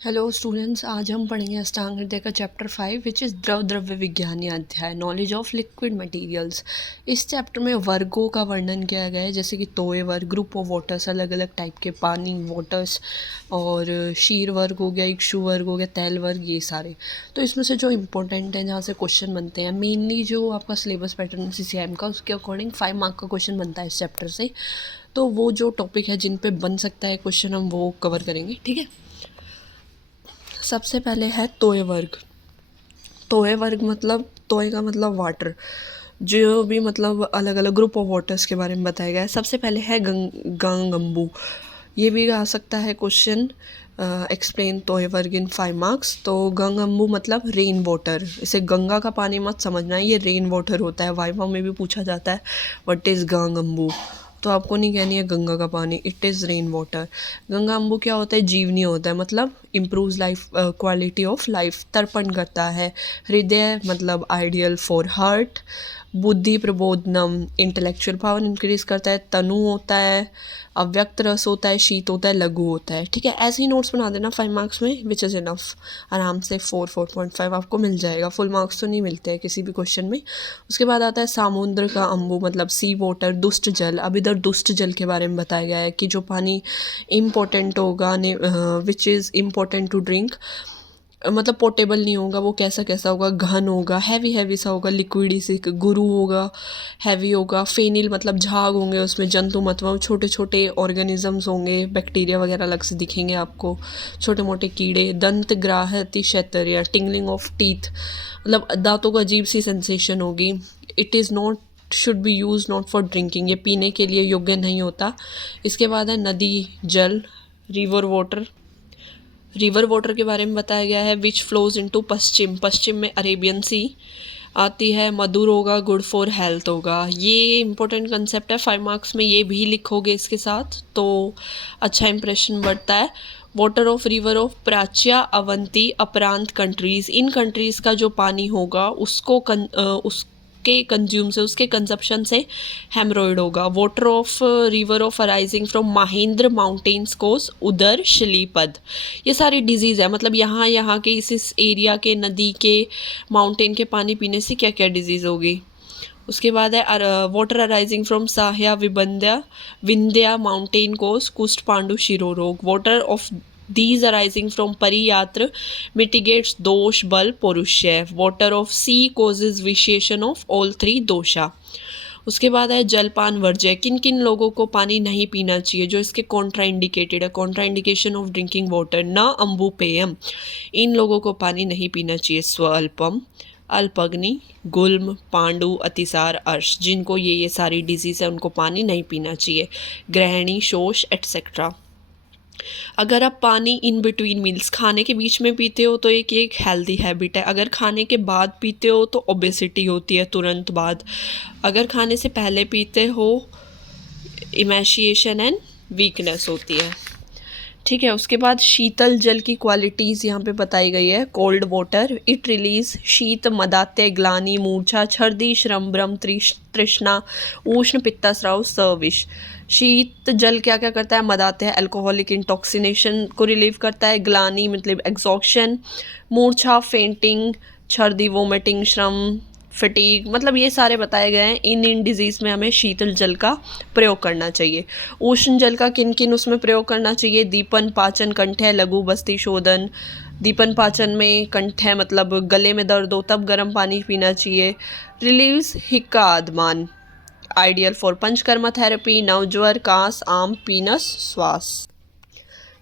Hello students, आज हम पढ़ेंगे अष्टांग हृदय का चैप्टर 5 विच इज़ द्रव द्रव्य विज्ञान अध्याय नॉलेज ऑफ लिक्विड मटेरियल्स। इस चैप्टर में वर्गों का वर्णन किया गया है, जैसे कि तोय वर्ग, ग्रुप ऑफ वाटर्स, अलग अलग टाइप के पानी वाटर्स, और शीर वर्ग हो गया, इक्षु वर्ग हो गया, तैल वर्ग, ये सारे। तो इसमें से जो इम्पोर्टेंट है, जहाँ से क्वेश्चन बनते हैं, मेनली जो आपका सिलेबस पैटर्न है CCIM का, उसके अकॉर्डिंग 5 मार्क का क्वेश्चन बनता है इस चैप्टर से। तो वो जो टॉपिक है जिन पे बन सकता है क्वेश्चन, हम वो कवर करेंगे, ठीक है। सबसे पहले है तोय वर्ग। तोय वर्ग मतलब, तोय का मतलब वाटर, जो भी मतलब अलग अलग ग्रुप ऑफ वाटर्स के बारे में बताया गया है। सबसे पहले है गंगम्बू। ये भी आ सकता है क्वेश्चन, एक्सप्लेन तोय वर्ग इन 5 मार्क्स। तो गंगम्बू मतलब रेन वाटर। इसे गंगा का पानी मत समझना, ये रेन वाटर होता है। वाइवा में भी पूछा जाता है व्हाट इज़ गंगम्बू, तो आपको नहीं कहनी है गंगा का पानी, it is rain water. Ganga Ambu क्या होता है? जीवनी होता है, मतलब improves life quality of life, तर्पण करता है। हृदय मतलब आइडियल फॉर हार्ट। बुद्धि प्रबोधनम इंटेलेक्चुअल पावर इंक्रीज करता है। तनु होता है, अव्यक्त रस होता है, शीत होता है, लघु होता है। ठीक है, ऐसे ही नोट्स बना देना 5 मार्क्स में, विच इज़ इनफ। आराम से 4.5 आपको मिल जाएगा। फुल मार्क्स तो नहीं मिलते हैं किसी भी क्वेश्चन में। उसके बाद आता है सामुद्र का अम्बु, मतलब सी वाटर, दुष्ट जल। अब इधर दुष्ट जल के बारे में बताया गया है कि जो पानी इम्पोर्टेंट होगा, which is important to drink, मतलब पोर्टेबल नहीं होगा, वो कैसा कैसा होगा? घन होगा, हैवी हैवी सा होगा, लिक्विडी से। गुरु होगा, हैवी होगा। फेनिल मतलब झाग होंगे उसमें, जंतु मतलब छोटे छोटे ऑर्गेनिजम्स होंगे, बैक्टीरिया वगैरह अलग से दिखेंगे आपको, छोटे मोटे कीड़े। दंत ग्राहति शैतर्य, टिंगलिंग ऑफ टीथ, मतलब दांतों को अजीब सी सेंसेशन होगी। It is not, should be use not for drinking, ये पीने के लिए योग्य नहीं होता। इसके बाद है नदी जल, रिवर वाटर। रिवर वाटर के बारे में बताया गया है, विच फ्लोज इनटू पश्चिम, पश्चिम में अरेबियन सी आती है। मधुर होगा, गुड फॉर हेल्थ होगा। ये इंपॉर्टेंट कंसेप्ट है, 5 मार्क्स में ये भी लिखोगे इसके साथ तो अच्छा इंप्रेशन बढ़ता है। Water of river of Prachya, Avanti, Aparanta countries, इन कंट्रीज़ का जो पानी होगा उसको उसके कंज्यूम से, उसके कंजप्शन से हेमरॉइड होगा। Water of river of arising from Mahendra mountains causes उदर शिलीपद, ये सारी डिजीज़ है, मतलब यहाँ के इस एरिया के, नदी के, माउंटेन के पानी पीने से क्या क्या डिजीज़ होगी। उसके बाद है वाटर अराइजिंग फ्रॉम साह्या विबंध्या विंध्या माउंटेन कोस कुष्ठ पांडु शिरो रोग। Water of these arising from Pariyatra mitigates dosha बल पौरुष्य। वाटर ऑफ सी causes विशेषण ऑफ ऑल 3 दोषा। उसके बाद है जलपान वर्ज्य, किन किन लोगों को पानी नहीं पीना चाहिए, जो इसके कॉन्ट्रा इंडिकेटेड है। Contra indication of drinking water, न अम्बुपेयम, इन लोगों को पानी नहीं पीना चाहिए। स्वल्पम, अल्पग्नि, गुल्म, पांडु, अतिसार, अर्श, जिनको ये सारी डिजीज़ है उनको पानी नहीं पीना चाहिए। ग्रहणी, शोष एट्सेट्रा। अगर आप पानी इन बिटवीन मील्स, खाने के बीच में पीते हो तो एक हेल्दी हैबिट है। अगर खाने के बाद पीते हो तो ओबेसिटी होती है तुरंत बाद। अगर खाने से पहले पीते हो इमेशिएशन एंड वीकनेस होती है। ठीक है, उसके बाद शीतल जल की क्वालिटीज़ यहाँ पे बताई गई है। कोल्ड वाटर, इट रिलीज शीत, मदात्य, ग्लानि, मूर्छा, छर्दी, श्रम, भ्रम, तृष्णा, उष्ण, पित्तास्राव, सविष। शीत जल क्या क्या करता है? मदात्य है, अल्कोहलिक इंटॉक्सिनेशन को रिलीव करता है। ग्लानि मतलब एग्जॉक्शन, मूर्छा फेंटिंग, छर्दी वोमिटिंग, श्रम फटीग, मतलब ये सारे बताए गए हैं। इन डिजीज़ में हमें शीतल जल का प्रयोग करना चाहिए। उष्ण जल का किन किन उसमें प्रयोग करना चाहिए? दीपन पाचन, कंठय, लघु बस्ती शोधन। दीपन पाचन में कंठय मतलब गले में दर्द हो तब गर्म पानी पीना चाहिए। रिलीव्स हिक्का आदमान, आइडियल फॉर पंचकर्मा थेरेपी। नवज्वर, कांस, आम, पीनस, श्वास।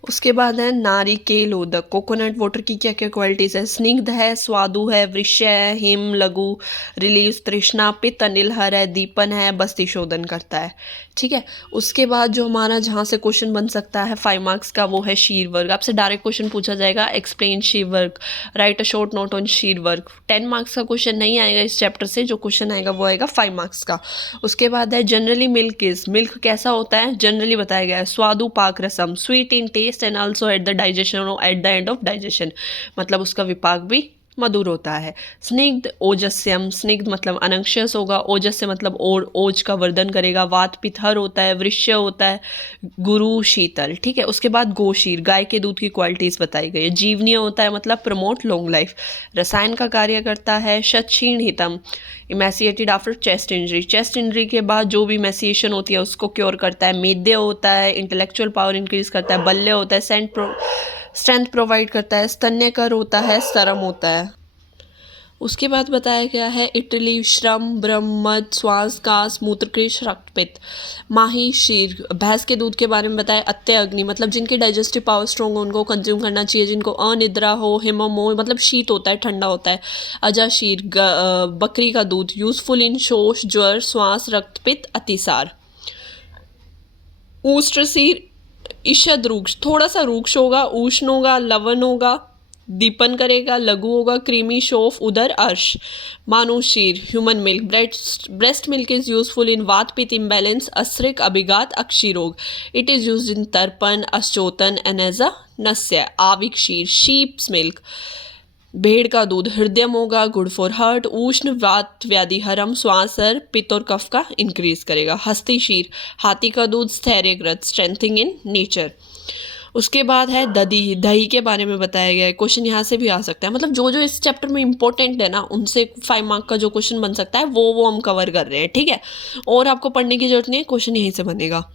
उसके बाद है नारिकेलोदक, कोकोनट वाटर की क्या क्या क्वालिटीज़ है? स्निग्ध है, स्वादु है, वृष्य है, हिम, लघु, रिलीज तृष्णा, पित्त, अनिलहर है, दीपन है, बस्ती शोधन करता है। ठीक है, उसके बाद जो हमारा जहाँ से क्वेश्चन बन सकता है 5 मार्क्स का, वो है शीर वर्ग। आपसे डायरेक्ट क्वेश्चन पूछा जाएगा, एक्सप्लेन शीर वर्ग, write a short note on शीर वर्ग। 10 मार्क्स का क्वेश्चन नहीं आएगा इस चैप्टर से, जो क्वेश्चन आएगा वो आएगा 5 मार्क्स का। उसके बाद है जनरली मिल्क इज, मिल्क कैसा होता है? जनरली बताया गया है, स्वादु पाक रसम, sweet in taste and also at the digestion और at the end of digestion, मतलब उसका विपाक भी मधुर होता है। स्निग्ध ओजस्यम, स्निग्ध मतलब अनंक्शियस होगा, ओजस्य मतलब ओज का वर्धन करेगा, वात पित्तर होता है, वृष्य होता है, गुरु शीतल, ठीक है। उसके बाद गोशीर, गाय के दूध की क्वालिटीज बताई गई है। जीवनीय होता है मतलब प्रमोट लॉन्ग लाइफ। रसायन का कार्य करता है। शतक्षीण हितम, emaciated after chest injury, chest injury के बाद जो भी इमेसिएशन होती है उसको क्योर करता है। मेद्य होता है, इंटेलेक्चुअल पावर इंक्रीज करता है। बल्य होता है, स्ट्रेंथ प्रोवाइड करता है। स्तन्यकर होता है, सरम होता है। उसके बाद बताया गया है इटली, श्रम, ब्रह्म, मद, श्वास, कास, मूत्रकृश, रक्तपित्त। माही, शीर, भैंस के दूध के बारे में बताया। अत्य अग्नि मतलब जिनकी डाइजेस्टिव पावर स्ट्रॉन्ग हो उनको कंज्यूम करना चाहिए। जिनको अनिद्रा हो, हिममो मतलब शीत होता है, ठंडा होता है। अजाशीर, बकरी का दूध, यूजफुल इन शोष, ज्वर, श्वास, रक्तपित्त, अतिसार। ऊष्ट्रसीर, ईषद रूक्ष, थोड़ा सा रूक्ष होगा, उष्ण होगा, लवण होगा, दीपन करेगा, लघु होगा, क्रीमी, शोफ, उदर, अर्श। मानुषीर, human milk, breast milk is useful in vata pitta imbalance, अस्रिक, अभिघात, अक्षिरोग। इट इज यूज इन तर्पण, अश्चोतन एंड एज अ नस्य। आविक क्षीर, शीप्स मिल्क, भेड़ का दूध, हृदयम होगा, गुड फॉर हार्ट, उष्ण, वात व्याधि, हरम, श्वासर, पित्त और कफ का इंक्रीज करेगा। हस्ती क्षीर, हाथी का दूध, स्थैर्यग्रत, स्ट्रेंथिंग इन नेचर। उसके बाद है दही, दही के बारे में बताया गया है। क्वेश्चन यहाँ से भी आ सकता है, मतलब जो जो इस चैप्टर में इंपॉर्टेंट है ना उनसे 5 मार्क का जो क्वेश्चन बन सकता है वो हम कवर कर रहे हैं, ठीक है। और आपको पढ़ने की जरूरत नहीं है, क्वेश्चन यहीं से बनेगा।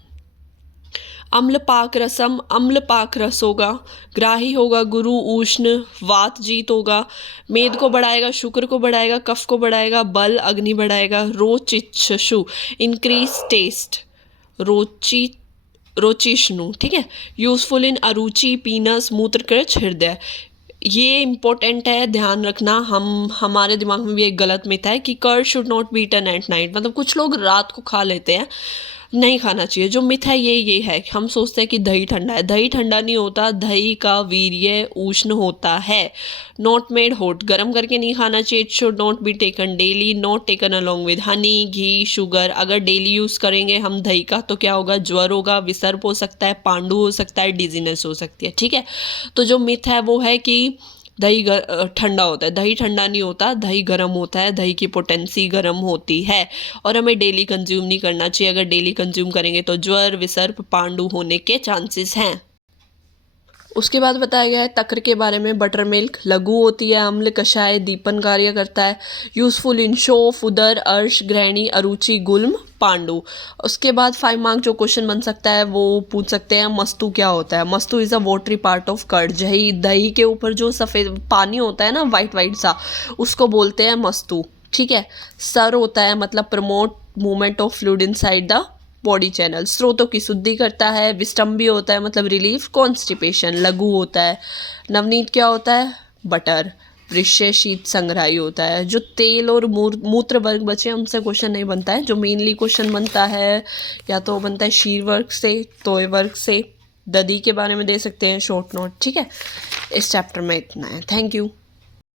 अम्लपाक रसम, अम्लपाक रस होगा। ग्राही होगा, गुरु, उष्ण, वात जीत होगा। मेद को बढ़ाएगा, शुक्र को बढ़ाएगा, कफ को बढ़ाएगा, बल, अग्नि बढ़ाएगा। रोचिक्षु, इंक्रीज टेस्ट, रोचि रोचिष्णु, ठीक है। यूजफुल इन अरुचि, पीनस, मूत्रकृच, हृदय। ये इंपॉर्टेंट है, ध्यान रखना। हमारे दिमाग में भी एक गलत मिथ है कि curd should not be eaten at night, मतलब कुछ लोग रात को खा लेते हैं, नहीं खाना चाहिए। जो मिथ है ये है कि हम सोचते हैं कि दही ठंडा है, दही ठंडा नहीं होता। दही का वीर्य उष्ण होता है। नॉट मेड हॉट, गर्म करके नहीं खाना चाहिए। It should not be taken daily, not taken along with Honey, ghee, sugar. अगर डेली यूज़ करेंगे हम दही का तो क्या होगा, ज्वर होगा, विसर्प हो सकता है, पांडु हो सकता है, डिजीनेस हो सकती है, ठीक है। तो जो मिथ है वो है कि दही ठंडा होता है, दही ठंडा नहीं होता, दही गर्म होता है, दही की पोटेंसी गर्म होती है और हमें डेली कंज्यूम नहीं करना चाहिए। अगर डेली कंज्यूम करेंगे तो ज्वर, विसर्प, पांडु होने के चांसेस हैं। उसके बाद बताया गया है तक्र के बारे में। बटर मिल्क लघु होती है, अम्ल, कषाय, दीपन कार्य करता है। यूजफुल इन शोफ, उदर, अर्श, ग्रहणी, अरुचि, गुल्म, पांडु। उसके बाद 5 मार्क जो क्वेश्चन बन सकता है वो पूछ सकते हैं मस्तू क्या होता है। मस्तू is a watery part of curd, दही, दही के ऊपर जो सफ़ेद पानी होता है ना, वाइट वाइट सा, उसको बोलते हैं मस्तू, ठीक है। सर होता है मतलब promote movement of fluid inside the body channel. स्रोतों की शुद्धि करता है। विस्टम्बी होता है मतलब रिलीफ, कॉन्स्टिपेशन। लघु होता है। नवनीत क्या होता है, बटर। वृश्य शीत संग्राही होता है। जो तेल और मूत्र वर्ग बचे हैं उनसे क्वेश्चन नहीं बनता है। जो मेनली क्वेश्चन बनता है या तो बनता है शीर वर्ग से, तोय वर्ग से। दधी के बारे में दे सकते हैं शॉर्ट नोट, ठीक है। इस चैप्टर में इतना है। Thank you.